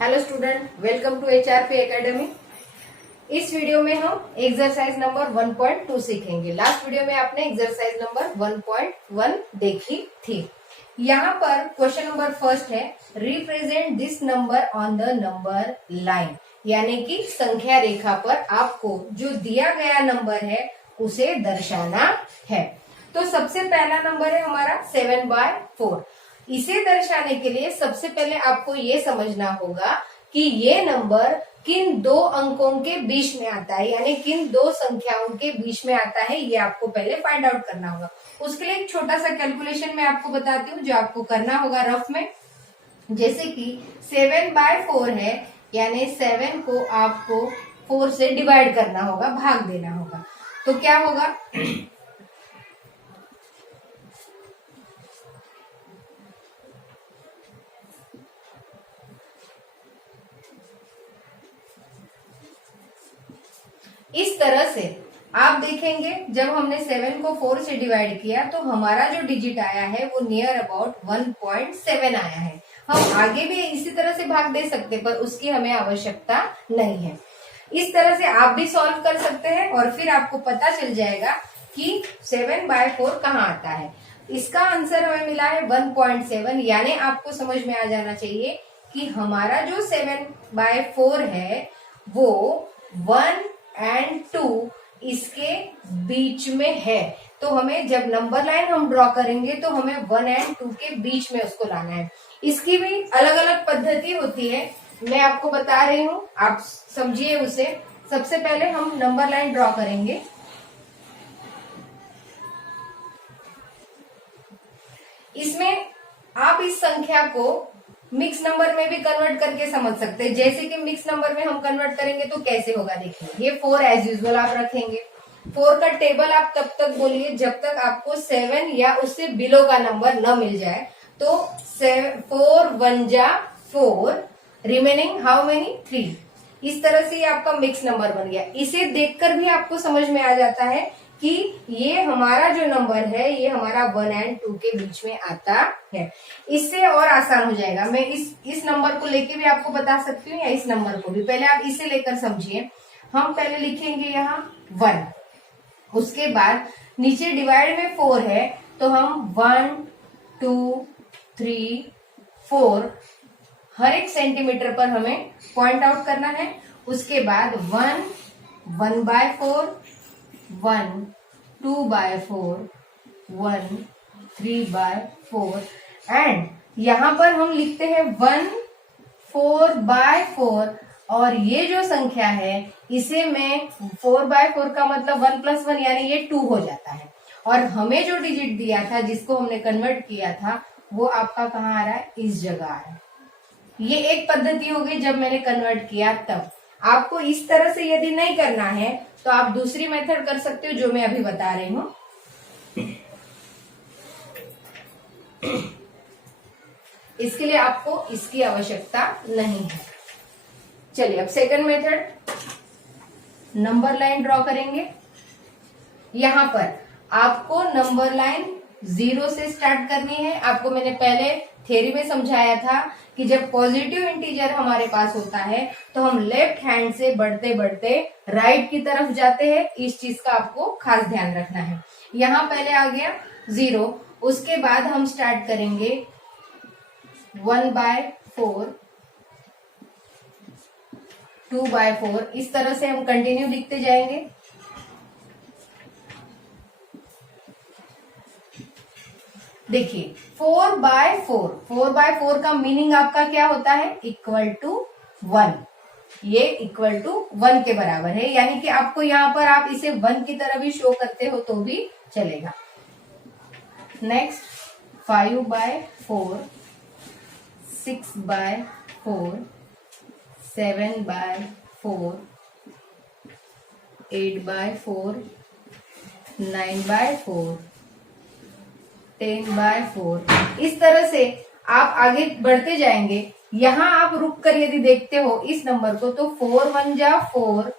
Hello student, welcome to HRP academy. इस video में हम एक्सरसाइज नंबर 1.2 सीखेंगे। लास्ट वीडियो में आपने एक्सरसाइज नंबर 1.1 देखी थी। यहाँ पर क्वेश्चन नंबर फर्स्ट है, represent this number on the number line, यानी कि संख्या रेखा पर आपको जो दिया गया नंबर है उसे दर्शाना है। तो सबसे पहला नंबर है हमारा 7/4। इसे दर्शाने के लिए सबसे पहले आपको ये समझना होगा कि ये नंबर किन दो अंकों के बीच में आता है, यानी किन दो संख्याओं के बीच में आता है, ये आपको पहले फाइंड आउट करना होगा। उसके लिए एक छोटा सा कैलकुलेशन मैं आपको बताती हूँ जो आपको करना होगा रफ में। जैसे कि 7/4 है, यानी 7 को आपको 4 से डिवाइड करना होगा, भाग देना होगा। तो क्या होगा, इस तरह से आप देखेंगे जब हमने 7 को 4 से डिवाइड किया तो हमारा जो डिजिट आया है वो नियर अबाउट 1.7 आया है। हम आगे भी इसी तरह से भाग दे सकते, पर उसकी हमें आवश्यकता नहीं है। इस तरह से आप भी सॉल्व कर सकते हैं और फिर आपको पता चल जाएगा कि 7/4 कहाँ आता है। इसका आंसर हमें मिला है 1.7, यानी आपको समझ में आ जाना चाहिए कि हमारा जो 7/4 है वो 1 और 2 इसके बीच में है। तो हमें जब नंबर लाइन हम ड्रॉ करेंगे तो हमें 1 और 2 के बीच में उसको लाना है। इसकी भी अलग अलग पद्धति होती है, मैं आपको बता रही हूँ, आप समझिए उसे। सबसे पहले हम नंबर लाइन ड्रॉ करेंगे। इसमें आप इस संख्या को मिक्स नंबर में भी कन्वर्ट करके समझ सकते हैं। जैसे कि मिक्स नंबर में हम कन्वर्ट करेंगे तो कैसे होगा, देखिए ये 4 एज यूजुअल आप रखेंगे। 4 का टेबल आप तब तक बोलिए जब तक आपको 7 या उससे बिलो का नंबर न मिल जाए। तो 4 1 जा 4, रिमेनिंग हाउ मेनी 3। इस तरह से ये आपका मिक्स नंबर बन गया। इसे देखकर भी आपको समझ में आ जाता है कि ये हमारा जो नंबर है ये हमारा 1 और 2 के बीच में आता है। इससे और आसान हो जाएगा। मैं इस नंबर को लेके भी आपको बता सकती हूँ या इस नंबर को भी। पहले आप इसे लेकर समझिए। हम पहले लिखेंगे यहाँ 1, उसके बाद नीचे डिवाइड में 4 है तो हम 1 2 3 4 हर एक सेंटीमीटर पर हमें पॉइंट आउट करना है। उसके बाद 1 1/4, 1 2/4, 1 3/4 एंड यहाँ पर हम लिखते हैं 1 4/4। और ये जो संख्या है इसे मैं 4/4 का मतलब 1 + 1 यानी ये 2 हो जाता है। और हमें जो डिजिट दिया था जिसको हमने कन्वर्ट किया था वो आपका कहाँ आ रहा है, इस जगह आ रहा है। ये एक पद्धति हो गई जब मैंने कन्वर्ट किया तब। आपको इस तरह से यदि नहीं करना है तो आप दूसरी मेथड कर सकते हो जो मैं अभी बता रही हूं। इसके लिए आपको इसकी आवश्यकता नहीं है। चलिए अब second method, number line draw करेंगे। यहां पर आपको नंबर लाइन 0 से स्टार्ट करनी है। आपको मैंने पहले थ्योरी में समझाया था कि जब पॉजिटिव इंटीजर हमारे पास होता है तो हम लेफ्ट हैंड से बढ़ते बढ़ते राइट की तरफ जाते हैं। इस चीज का आपको खास ध्यान रखना है। यहाँ पहले आ गया 0, उसके बाद हम स्टार्ट करेंगे 1/4, 2/4। इस तरह से हम कंटिन्यू लिखते जाएंगे। देखिए 4/4 का मीनिंग आपका क्या होता है, इक्वल टू 1। ये इक्वल टू 1 के बराबर है, यानी कि आपको यहाँ पर आप इसे 1 की तरह भी शो करते हो तो भी चलेगा। नेक्स्ट 5/4, 6/4, 7/4, 8/4, 9/4, 10/4। इस तरह से आप आगे बढ़ते जाएंगे। यहाँ आप रुक कर यदि देखते हो इस नंबर को तो 4 1 जा 4,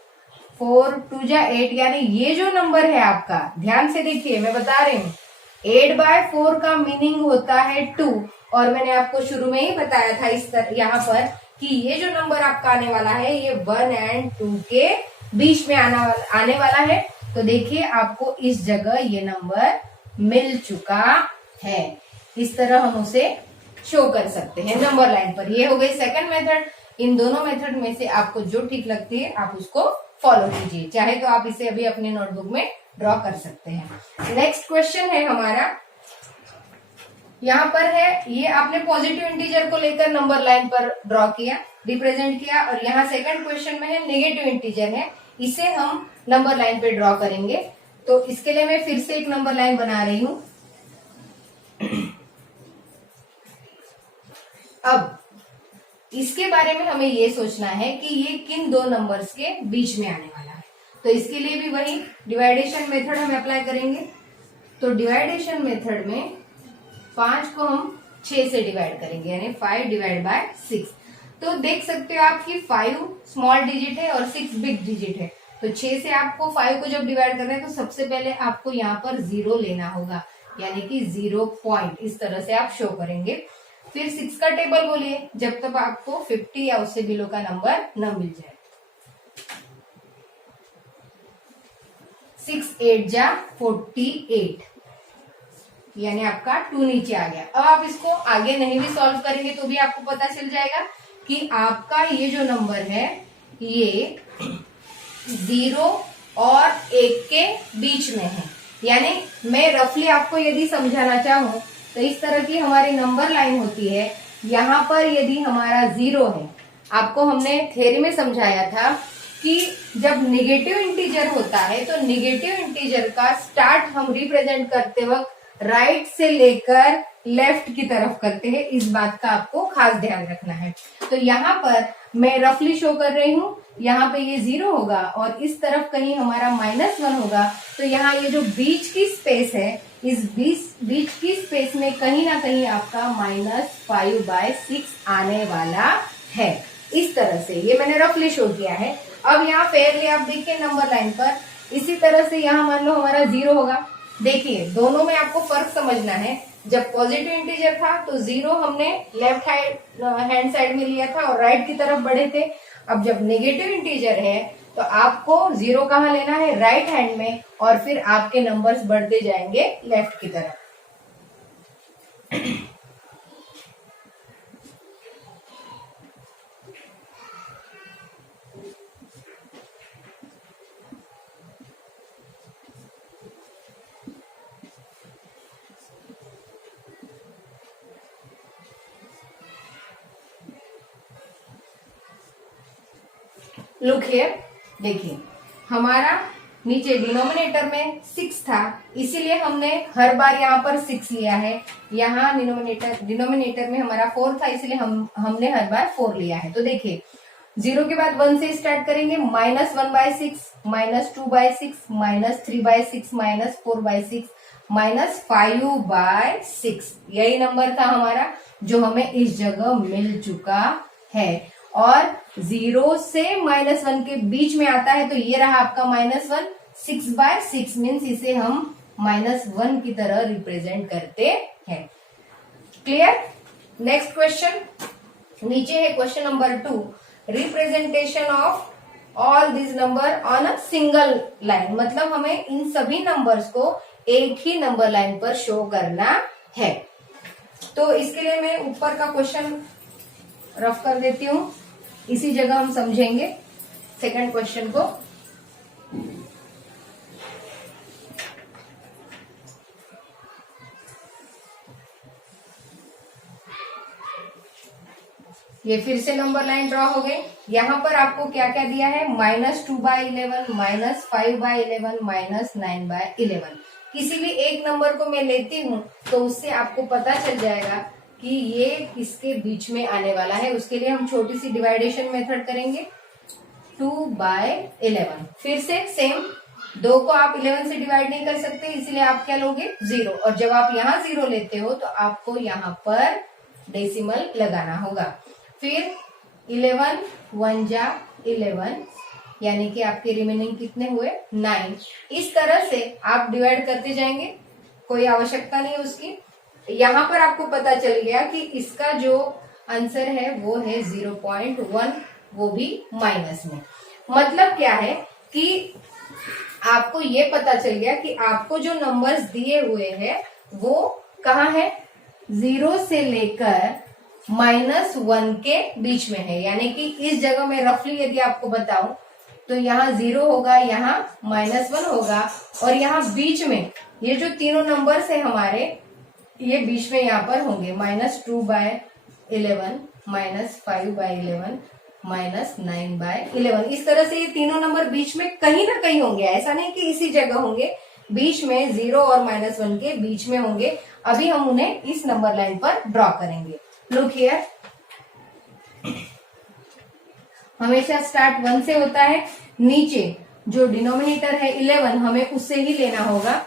4 2 जा 8, यानी ये जो नंबर है आपका, ध्यान से देखिए मैं बता रही हूँ, 8/4 का मीनिंग होता है 2 और मैंने आपको शुरू में ही बताया था इस तरह यहाँ पर कि ये जो नंबर आपका आने वाला है ये 1 और 2 के बीच में आने वाला है। तो देखिए आपको इस जगह ये नंबर मिल चुका है। इस तरह हम उसे शो कर सकते हैं नंबर लाइन पर। ये हो गई सेकंड मेथड। इन दोनों मेथड में से आपको जो ठीक लगती है आप उसको फॉलो कीजिए, चाहे तो आप इसे अभी अपने नोटबुक में ड्रॉ कर सकते हैं। नेक्स्ट क्वेश्चन है हमारा, यहाँ पर है ये आपने पॉजिटिव इंटीजर को लेकर नंबर लाइन पर ड्रॉ किया, रिप्रेजेंट किया, और यहाँ सेकंड क्वेश्चन में है नेगेटिव इंटीजर है, इसे हम नंबर लाइन पे ड्रॉ करेंगे। तो इसके लिए मैं फिर से एक नंबर लाइन बना रही हूं। अब इसके बारे में हमें ये सोचना है कि ये किन दो नंबर्स के बीच में आने वाला है। तो इसके लिए भी वही डिवाइडेशन मेथड हम अप्लाई करेंगे। तो डिवाइडेशन मेथड में 5 को हम 6 से डिवाइड करेंगे, यानी 5 डिवाइड बाय 6। तो देख सकते हो आप कि 5 स्मॉल डिजिट है और 6 बिग डिजिट है। तो 6 से आपको 5 को जब डिवाइड करना है तो सबसे पहले आपको यहाँ पर 0 लेना होगा, यानी कि 0 पॉइंट, इस तरह से आप शो करेंगे। फिर 6 का टेबल बोलिए जब तक आपको 50 या उससे बिलो का नंबर न मिल जाए। 6 8 जा 48, यानी आपका 2 नीचे आ गया। अब आप इसको आगे नहीं भी सॉल्व करेंगे तो भी आपको पता चल जाएगा कि आपका ये जो नंबर है ये 0 और 1 के बीच में है। यानी मैं रफली आपको यदि समझाना चाहूं तो इस तरह की हमारी नंबर लाइन होती है। यहाँ पर यदि हमारा 0 है, आपको हमने थ्योरी में समझाया था कि जब नेगेटिव इंटीजर होता है तो नेगेटिव इंटीजर का स्टार्ट हम रिप्रेजेंट करते वक्त राइट से लेकर लेफ्ट की तरफ करते हैं। इस बात का आपको खास ध्यान रखना है। तो यहाँ पर मैं रफली शो कर रही हूँ, यहाँ पे ये 0 होगा और इस तरफ कहीं हमारा -1 होगा। तो यहाँ ये जो बीच की स्पेस है, इस बीच की स्पेस में कहीं ना कहीं आपका -5/6 आने वाला है। इस तरह से ये मैंने रफली शो किया है। अब यहाँ फेयरली आप देखिए नंबर लाइन पर, इसी तरह से यहाँ मान लो हमारा 0 होगा। देखिए दोनों में आपको फर्क समझना है। जब पॉजिटिव इंटीजर था तो 0 हमने लेफ्ट हैंड साइड में लिया था और राइट की तरफ बढ़े थे। अब जब नेगेटिव इंटीजर है तो आपको 0 कहाँ लेना है, राइट हैंड में, और फिर आपके नंबर्स बढ़ते जाएंगे लेफ्ट की तरफ। लुक हियर, देखिए हमारा नीचे डिनोमिनेटर में 6 था, इसीलिए हमने हर बार यहाँ पर 6 लिया है। यहाँ डिनोमिनेटर में हमारा 4 था, इसलिए हमने हर बार 4 लिया है। तो देखिए 0 के बाद 1 से स्टार्ट करेंगे, -1/6, -2/6, -3/6, -4/6, -5/6। यही नंबर था हमारा जो हमें इस जगह मिल चुका है। और 0 से -1 के बीच में आता है तो ये रहा आपका -1। 6/6 मीन्स इसे हम -1 की तरह रिप्रेजेंट करते हैं। क्लियर? नेक्स्ट क्वेश्चन नीचे है question number 2, representation of all this number on a single line. मतलब हमें इन सभी नंबर्स को एक ही नंबर लाइन पर शो करना है। तो इसके लिए मैं ऊपर का क्वेश्चन रफ कर देती हूँ, इसी जगह हम समझेंगे सेकंड क्वेश्चन को। ये फिर से नंबर लाइन ड्रॉ हो गई। यहाँ पर आपको क्या क्या दिया है, -2/11, -5/11, -9/11। किसी भी एक नंबर को मैं लेती हूँ तो उससे आपको पता चल जाएगा कि ये किसके बीच में आने वाला है। उसके लिए हम छोटी सी डिवाइडेशन मेथड करेंगे, 2/11। फिर से सेम, 2 को आप 11 से डिवाइड नहीं कर सकते, इसलिए आप क्या लोगे, 0। और जब आप यहाँ 0 लेते हो तो आपको यहाँ पर डेसिमल लगाना होगा। फिर 11 1 जा 11, यानी कि आपके रिमेनिंग कितने हुए, 9। इस तरह से आप डिवाइड करते जाएंगे, कोई आवश्यकता नहीं उसकी। यहाँ पर आपको पता चल गया कि इसका जो आंसर है वो है 0.1, वो भी माइनस में। मतलब क्या है कि आपको ये पता चल गया कि आपको जो नंबर्स दिए हुए हैं वो कहाँ है, 0 से लेकर -1 के बीच में है। यानी कि इस जगह में रफली यदि आपको बताऊं तो यहाँ 0 होगा, यहाँ -1 होगा, और यहाँ बीच में ये जो तीनों नंबर्स है हमारे, ये बीच में यहाँ पर होंगे -2/11, -5/11, -9/11। इस तरह से ये तीनों नंबर बीच में कहीं ना कहीं होंगे, ऐसा नहीं कि इसी जगह होंगे, बीच में 0 और -1 के बीच में होंगे। अभी हम उन्हें इस नंबर लाइन पर ड्रॉ करेंगे। लुक हियर, हमेशा स्टार्ट 1 से होता है। नीचे जो डिनोमिनेटर है 11, हमें उससे ही लेना होगा।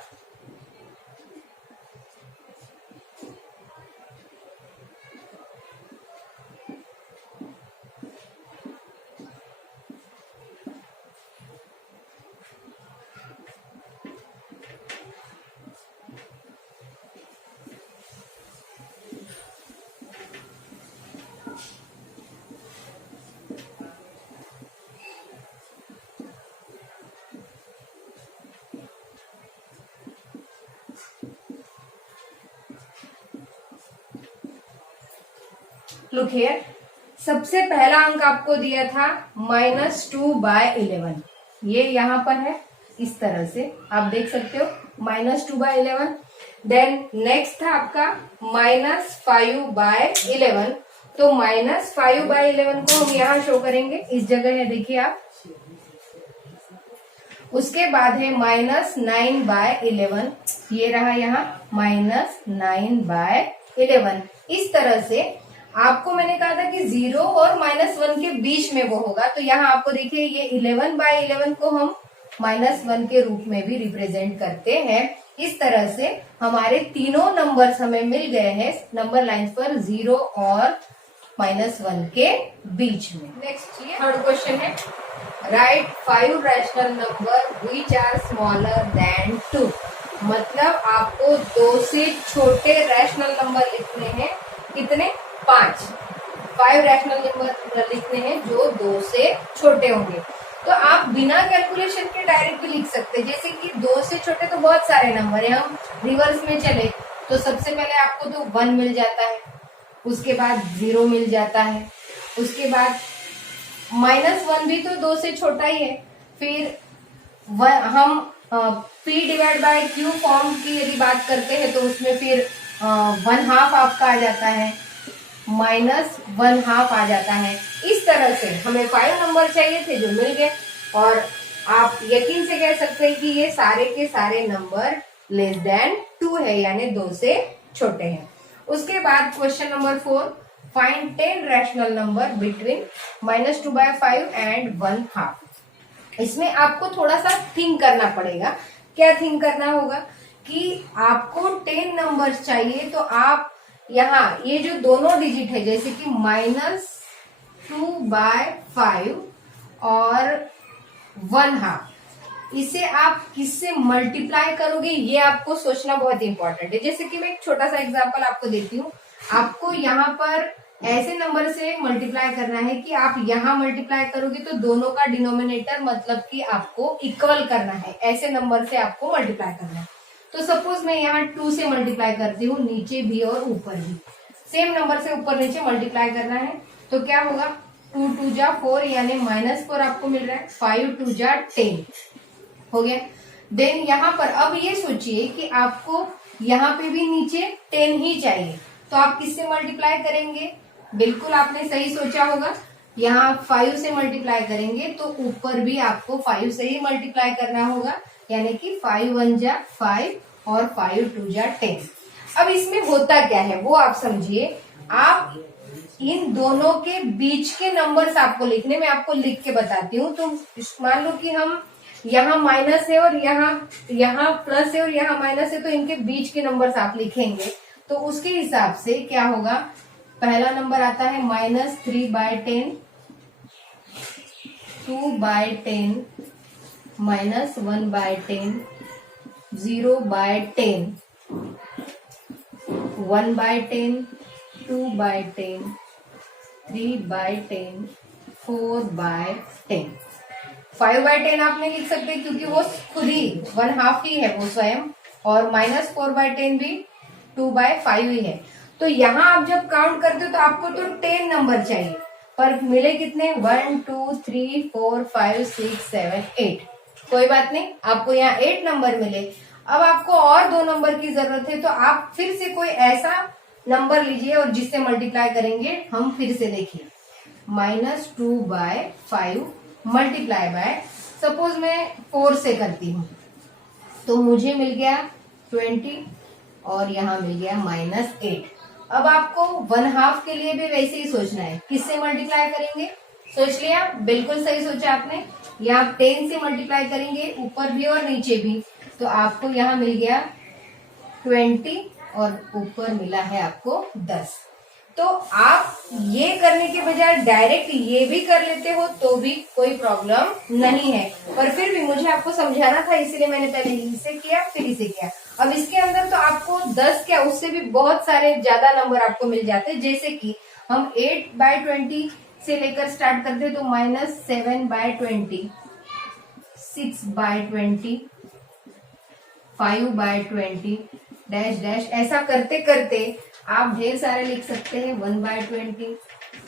लुक हियर, सबसे पहला अंक आपको दिया था -2/11, ये यहाँ पर है, इस तरह से आप देख सकते हो -2/11। देन नेक्स्ट था आपका -5/11, तो -5/11 को हम यहाँ शो करेंगे, इस जगह है, देखिए आप। उसके बाद है -9/11, ये रहा यहाँ -9/11। इस तरह से आपको मैंने कहा था कि 0 और -1 के बीच में वो होगा, तो यहाँ आपको देखिए ये 11/11 को हम -1 के रूप में भी रिप्रेजेंट करते हैं। इस तरह से हमारे तीनों नंबर्स हमें मिल गए हैं नंबर लाइन पर 0 और -1 के बीच में। नेक्स्ट ये थर्ड क्वेश्चन है, write 5 rational number which are smaller than 2। मतलब आपको 2 से छोटे रैशनल नंबर लिखने हैं, कितने, 5 रैशनल नंबर लिखने हैं जो 2 से छोटे होंगे। तो आप बिना कैलकुलेशन के डायरेक्ट भी लिख सकते हैं, जैसे कि 2 से छोटे तो बहुत सारे नंबर है, हम रिवर्स में चले तो सबसे पहले आपको तो 1 मिल जाता है, उसके बाद 0 मिल जाता है, उसके बाद -1 भी तो 2 से छोटा ही है। फिर हम P/Q फॉर्म की यदि बात करते हैं तो उसमें फिर 1/2 आपका आ जाता है, -1/2 आ जाता है। इस तरह से हमें 5 नंबर चाहिए थे जो मिल गए, और आप यकीन से कह सकते हैं कि ये सारे के सारे नंबर लेस देन 2 है, यानी 2 से छोटे हैं। उसके बाद question number 4, find 10 rational number between -2/5 and 1/2। इसमें आपको थोड़ा सा थिंक करना पड़ेगा। क्या थिंक करना होगा कि आपको 10 नंबर्स चाहिए, तो आप यहाँ ये जो दोनों डिजिट है, जैसे कि -2/5 और 1/2, इसे आप किससे मल्टीप्लाई करोगे, ये आपको सोचना बहुत इंपॉर्टेंट है। जैसे कि मैं एक छोटा सा एग्जांपल आपको देती हूँ। आपको यहाँ पर ऐसे नंबर से मल्टीप्लाई करना है कि आप यहाँ मल्टीप्लाई करोगे तो दोनों का डिनोमिनेटर मतलब कि आपको इक्वल करना है, ऐसे नंबर से आपको मल्टीप्लाई करना है। तो सपोज मैं यहाँ 2 से मल्टीप्लाई करती हूँ, नीचे भी और ऊपर भी सेम नंबर से ऊपर नीचे मल्टीप्लाई करना है, तो क्या होगा, 2 2 जा 4 यानी -4 आपको मिल रहा है, 5 2 जा 10 हो गया। देन यहाँ पर अब ये सोचिए कि आपको यहाँ पे भी नीचे 10 ही चाहिए, तो आप किससे मल्टीप्लाई करेंगे, बिल्कुल आपने सही सोचा होगा, यहाँ 5 से मल्टीप्लाई करेंगे तो ऊपर भी आपको 5 से ही मल्टीप्लाई करना होगा, यानी कि 5 1 जा 5 और 5 2 जा 10। अब इसमें होता क्या है वो आप समझिए। आप इन दोनों के बीच के नंबर्स आपको लिखने में, आपको लिख के बताती हूँ। तो मान लो कि हम यहाँ माइनस है और यहाँ प्लस है और यहाँ माइनस है, तो इनके बीच के नंबर्स आप लिखेंगे तो उसके हिसाब से क्या होगा, पहला नंबर आता है -3/10, 2/10, -1/10, 0/10, 1/10, 2/10, 3/10, 4/10। 5/10 आप नहीं लिख सकते क्योंकि वो खुद ही 1/2 ही है वो स्वयं, और -4/10 भी 2/5 ही है। तो यहाँ आप जब काउंट करते हो तो आपको तो 10 नंबर चाहिए, पर मिले कितने? 1 2 3 4 5 6 7 8। कोई बात नहीं, आपको यहाँ 8 नंबर मिले। अब आपको और 2 नंबर की जरूरत है, तो आप फिर से कोई ऐसा नंबर लीजिए और जिससे मल्टीप्लाई करेंगे। हम फिर से देखिए, -2/5 मल्टीप्लाई बाय, सपोज मैं 4 से करती हूँ, तो मुझे मिल गया 20 और यहाँ मिल गया -8। अब आपको 1/2 के लिए भी वैसे ही सोचना है। किससे मल्टीप्लाई करेंगे? सोच लिया, बिल्कुल सही सोचा आपने। यहाँ 10 से मल्टीप्लाई करेंगे, ऊपर भी और नीचे भी, तो आपको यहाँ मिल गया 20 और ऊपर मिला है आपको 10। तो आप ये करने के बजाय डायरेक्ट ये भी कर लेते हो तो भी कोई प्रॉब्लम नहीं है, पर फिर भी मुझे आपको समझाना था, इसलिए मैंने पहले इसे किया फिर इसे किया। अब इसके अंदर तो आपको 10 क्या, उससे भी बहुत सारे ज्यादा नंबर आपको मिल जाते हैं। जैसे कि हम 8/20 से लेकर स्टार्ट करते तो -7/20, 6/20, 5/20 डैश डैश, ऐसा करते करते आप ढेर सारे लिख सकते हैं। 1/20,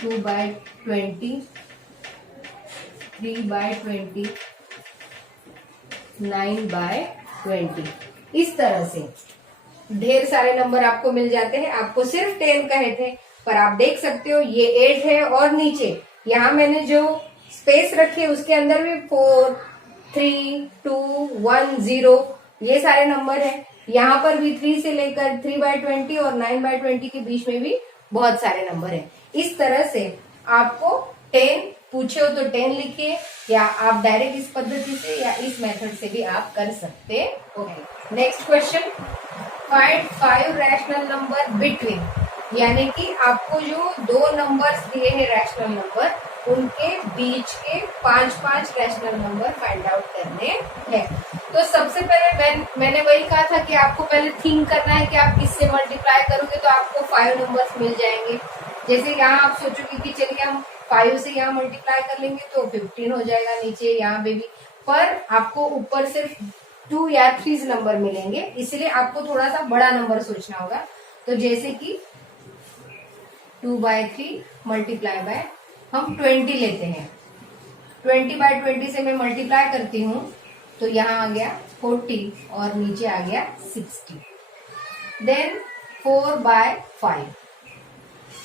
2/20, 3/20, 9/20, इस तरह से ढेर सारे नंबर आपको मिल जाते हैं। आपको सिर्फ 10 कहे थे, पर आप देख सकते हो ये 8 है, और नीचे यहाँ मैंने जो स्पेस रखी है उसके अंदर भी 4, 3, 2, 1, 0 ये सारे नंबर है। यहाँ पर भी 3 से लेकर 3/20 और 9/20 के बीच में भी बहुत सारे नंबर हैं। इस तरह से आपको 10 पूछे हो तो 10 लिखिए, या आप डायरेक्ट इस पद्धति से या इस मेथड से भी आप कर सकते हो। Next question, find 5 rational number between, यानी कि आपको जो 2 नंबर्स दिए हैं रैशनल नंबर, उनके बीच के 5 रैशनल नंबर फाइंड आउट करने हैं। तो सबसे पहले मैंने वही कहा था कि आपको पहले थिंक करना है कि आप किससे मल्टीप्लाई करोगे तो आपको 5 नंबर्स मिल जाएंगे। जैसे यहाँ आप सोचोगे कि चलिए हम 5 से यहाँ मल्टीप्लाई कर लेंगे तो 15 हो जाएगा, नीचे यहाँ पे भी, पर आपको ऊपर सिर्फ 2 या 3 नंबर मिलेंगे, इसलिए आपको थोड़ा सा बड़ा नंबर सोचना होगा। तो जैसे कि 2/3 मल्टीप्लाई बाय हम 20 लेते हैं। 20/20 से मैं मल्टीप्लाई करती हूँ तो यहाँ आ गया 40 और नीचे आ गया 60। देन 4/5।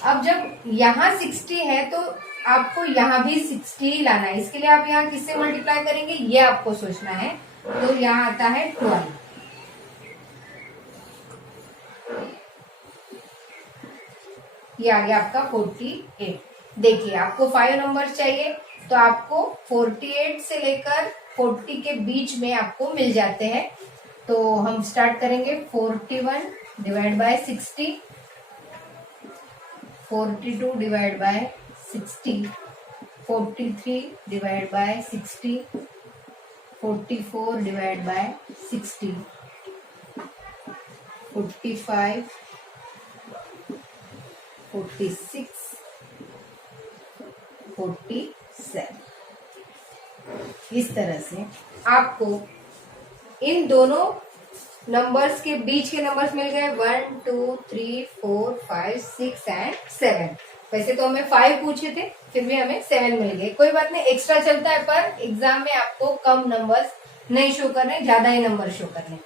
अब जब यहाँ 60 है तो आपको यहाँ भी 60 ही लाना है। इसके लिए आप यहाँ किससे मल्टीप्लाई करेंगे ये आपको सोचना है। तो यहाँ आता है 12। ये आ गया आपका 48। देखिए आपको 5 नंबर चाहिए तो आपको 48 से लेकर 40 के बीच में आपको मिल जाते हैं। तो हम स्टार्ट करेंगे 41 divide by 60, 42 divide by 60, 43 divide by 60, 44 divide by 60, 45, 46, 47। इस तरह से आपको इन दोनों नंबर्स के बीच के नंबर्स मिल गए 1 2 3 4 5 6 एंड 7। वैसे तो हमें 5 पूछे थे, फिर भी हमें 7 मिल गए। कोई बात नहीं, एक्स्ट्रा चलता है, पर एग्जाम में आपको कम नंबर्स नहीं शो करने, ज्यादा ही नंबर शो करने।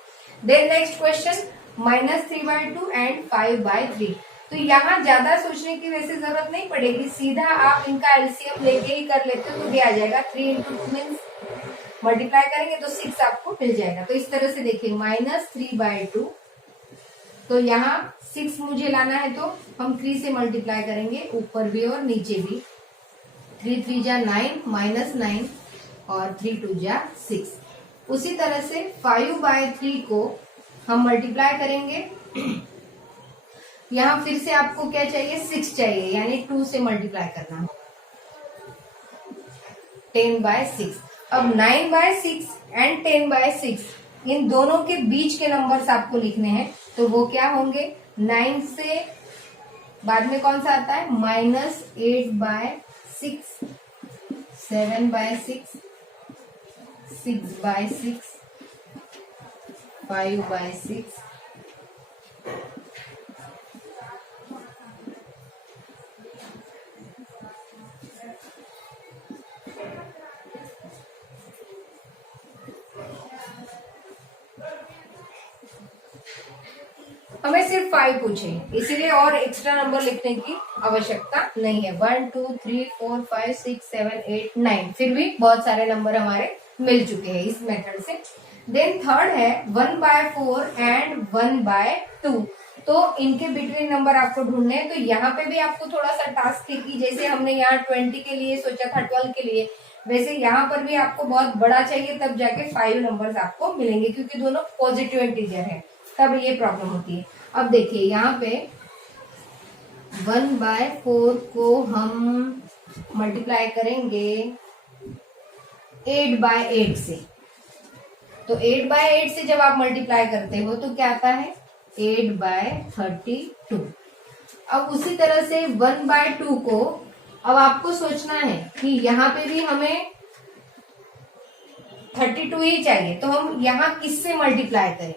Then next question, -3/2 and 5/3। तो यहाँ ज्यादा सोचने की वैसे जरूरत नहीं पड़ेगी, सीधा आप इनका एलसीएम लेके ही कर लेते हो तो भी आ जाएगा। 3 × 2 मीन्स मल्टीप्लाई करेंगे तो 6 आपको मिल जाएगा। तो इस तरह से देखिए -3/2, तो यहाँ 6 मुझे लाना है तो हम 3 से मल्टीप्लाई करेंगे, ऊपर भी और नीचे भी। 3 3 जा 9 -9 और 3 2 जा 6। उसी तरह से 5/3 को हम मल्टीप्लाई करेंगे। यहाँ फिर से आपको क्या चाहिए, 6 चाहिए, यानी 2 से मल्टीप्लाई करना होगा। 10/6। अब 9/6 एंड 10/6 इन दोनों के बीच के नंबर्स आपको लिखने हैं, तो वो क्या होंगे 9 से बाद में कौन सा आता है? -8/6, 7/6, 6/6, 5/6, हमें सिर्फ 5 पूछे, इसीलिए और एक्स्ट्रा नंबर लिखने की आवश्यकता नहीं है। 1 2 3 4 5 6 7 8 9, फिर भी बहुत सारे नंबर हमारे मिल चुके हैं इस मेथड से। देन थर्ड है 1/4 एंड 1/2। तो इनके बिटवीन नंबर आपको ढूंढने हैं। तो यहाँ पे भी आपको थोड़ा सा टास्क है कि जैसे हमने यहाँ 20 के लिए सोचा था, 12 के लिए, वैसे यहाँ पर भी आपको बहुत बड़ा चाहिए, तब जाके 5 नंबर्स आपको मिलेंगे, क्योंकि दोनों पॉजिटिव इंटीजर है, तब ये प्रॉब्लम होती है। अब देखिए यहाँ पे 1/4 को हम मल्टीप्लाई करेंगे 8/8 से। तो 8/8 से जब आप मल्टीप्लाई करते हो तो क्या आता है? 8/32। अब उसी तरह से 1/2 को अब आपको सोचना है कि यहाँ पे भी हमें 32 ही चाहिए, तो हम यहाँ किससे मल्टीप्लाई करें?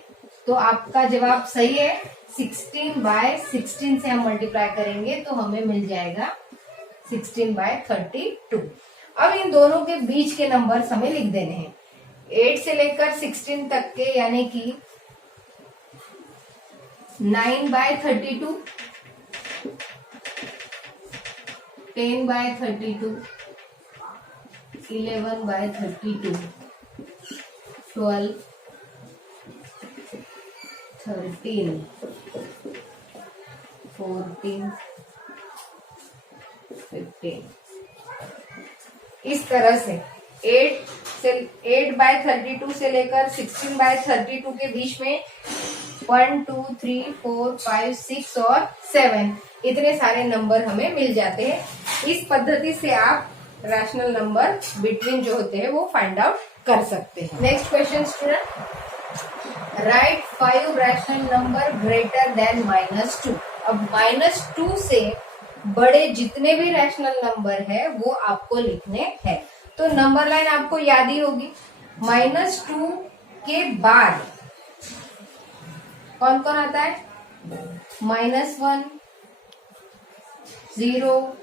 तो आपका जवाब सही है, 16/16 से हम मल्टीप्लाई करेंगे तो हमें मिल जाएगा 16/32। अब इन दोनों के बीच के नंबर्स हमें लिख देने हैं, 8 से लेकर 16 तक के, यानी कि 9/32, 10/32, 11/32, 12, 13, 14, 15। इस तरह से 8/32 से लेकर 16/32 के बीच में 1 2 3 4 5 6 और 7 इतने सारे नंबर हमें मिल जाते हैं। इस पद्धति से आप रैशनल नंबर बिटवीन जो होते हैं वो फाइंड आउट कर सकते हैं। Next question student, right 5 rational number greater than -2। अब -2 से बड़े जितने भी रैशनल नंबर है वो आपको लिखने हैं। तो नंबर लाइन आपको याद ही होगी, -2 के बाद कौन कौन आता है? -1, 0,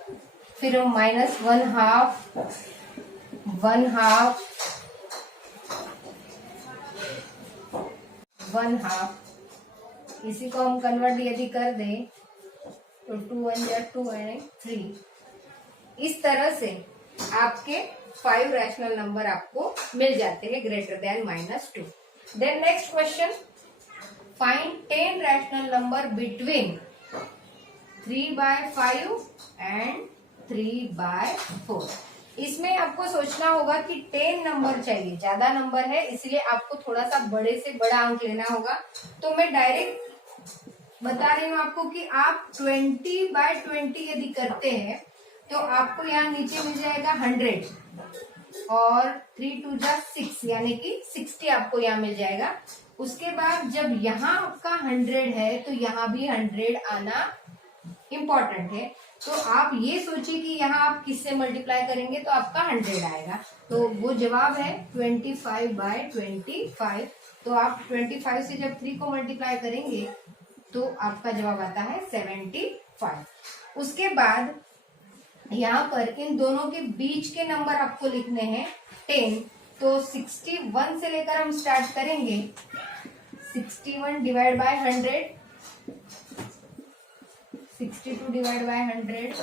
फिर -1/2, 1/2, 1/2। इसी को हम कन्वर्ट यदि कर दें तो 2 1 या 2 एंड 3। इस तरह से आपके 5 रैशनल नंबर आपको मिल जाते हैं greater than -2। Then next question, find 10 rational number between 3/5 and 3/4। इसमें आपको सोचना होगा कि 10 नंबर चाहिए, ज्यादा नंबर है, इसलिए आपको थोड़ा सा बड़े से बड़ा अंक लेना होगा। तो मैं डायरेक्ट बता रही हूँ आपको कि आप 20/20 यदि करते हैं तो आपको यहाँ नीचे मिल जाएगा 100 और 3 2 जा 6, यानी कि 60 आपको यहाँ मिल जाएगा। उसके बाद जब यहाँ आपका 100 है तो यहाँ भी 100 आना इम्पोर्टेंट है। तो आप ये सोचिए कि यहाँ आप किससे मल्टीप्लाई करेंगे तो आपका 100 आएगा। तो वो जवाब है 25/25। तो आप 25 से जब 3 को मल्टीप्लाई करेंगे तो आपका जवाब आता है 75। उसके बाद यहाँ पर इन दोनों के बीच के नंबर आपको लिखने हैं 10। तो 61 से लेकर हम स्टार्ट करेंगे, 61 डिवाइड बाय 100, 62 डिवाइड बाय 100,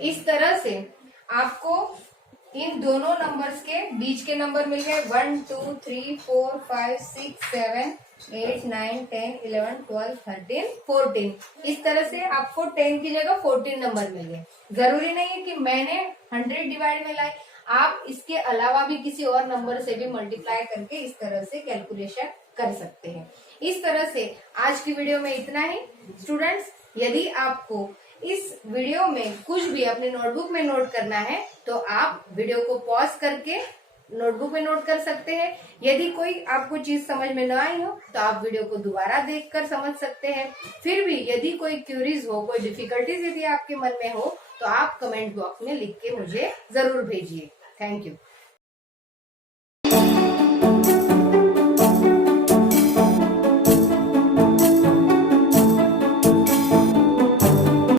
इस तरह से आपको इन दोनों नंबर्स के बीच के नंबर मिल गए 1 2 3 4 5 6 7 8 9 10 11 12 13 14। इस तरह से आपको 10 की जगह 14 नंबर मिल गए। जरूरी नहीं है कि मैंने 100 डिवाइड में लाए, आप इसके अलावा भी किसी और नंबर से भी मल्टीप्लाई करके इस तरह से कैलकुलेशन कर सकते हैं। इस तरह से आज की वीडियो में इतना ही। स्टूडेंट्स, यदि आपको इस वीडियो में कुछ भी अपने नोटबुक में नोट करना है तो आप वीडियो को पॉज करके नोटबुक में नोट कर सकते हैं। यदि कोई आपको चीज समझ में न आई हो तो आप वीडियो को दोबारा देखकर समझ सकते हैं। फिर भी यदि कोई क्यूरीज हो, कोई डिफिकल्टीज यदि आपके मन में हो तो आप कमेंट बॉक्स में लिख के मुझे जरूर भेजिए। Thank you.